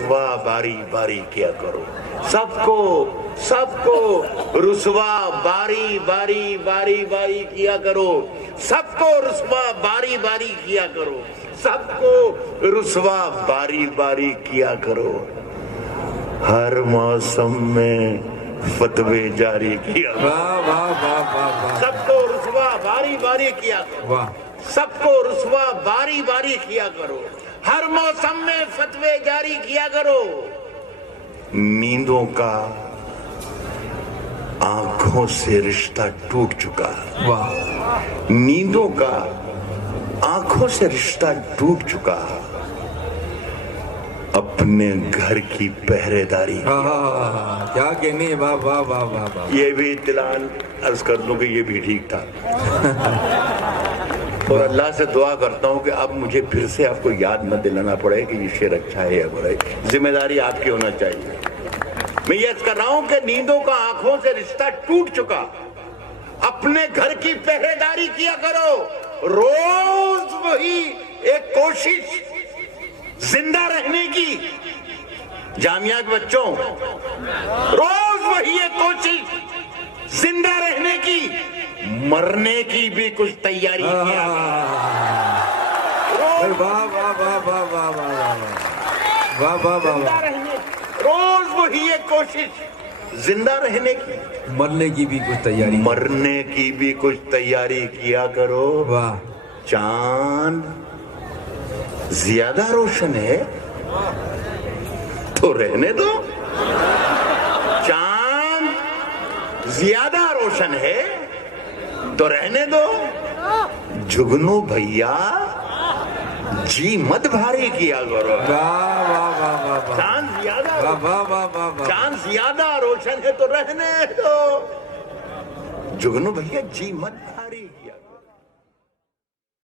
رسوا باری باری کیا کرو، سب کو رسوا باری باری کیا کرو، سب کو رسوا باری باری کیا کرو، سب کو رسوا باری باری کیا کرو، ہر موسم میں فتوے جاری کیا کرو، سب کو رسوا باری باری کیا کرو، سب کو رسوا باری باری کیا کرو، ہر موسم میں فتوے جاری کیا کرو۔ نیندوں کا آنکھوں سے رشتہ ٹوٹ چکا، نیندوں کا آنکھوں سے رشتہ ٹوٹ چکا، اپنے گھر کی پہرے داری کیا کہنے، واہ واہ واہ واہ واہ۔ یہ بھی اطلاع عرض کر دوں کہ یہ بھی ٹھیک تھا، اور اللہ سے دعا کرتا ہوں کہ اب مجھے پھر سے آپ کو یاد نہ دلانا پڑے کہ یہ شعر اچھا ہے یا برا ہے، ذمہ داری آپ کی ہونا چاہیے۔ میں یہ عرض کر رہا ہوں کہ نیندوں کا آنکھوں سے رشتہ ٹوٹ چکا، اپنے گھر کی پہرے داری کیا کرو، روز وہی ایک کوشش زندہ رہنے کی، جامعہ کے بچوں روز وہی ایک کرو زندہ رہنے کی، مرنے کی بھی کچھ تیاری کیا روز وہی ایک کوشش زندہ رہنے کی، مرنے کی بھی کچھ تیاری، مرنے کی بھی کچھ تیاری کیا کرو۔ چاند زیادہ روشن ہے تو رہنے دو، چاند زیادہ روشن ہے تو رہنے دو، جگنو بھیا جی مت بھاری کیا کرو، چاند زیادہ روشن ہے تو رہنے دو، جگنو بھیا جی مت بھاری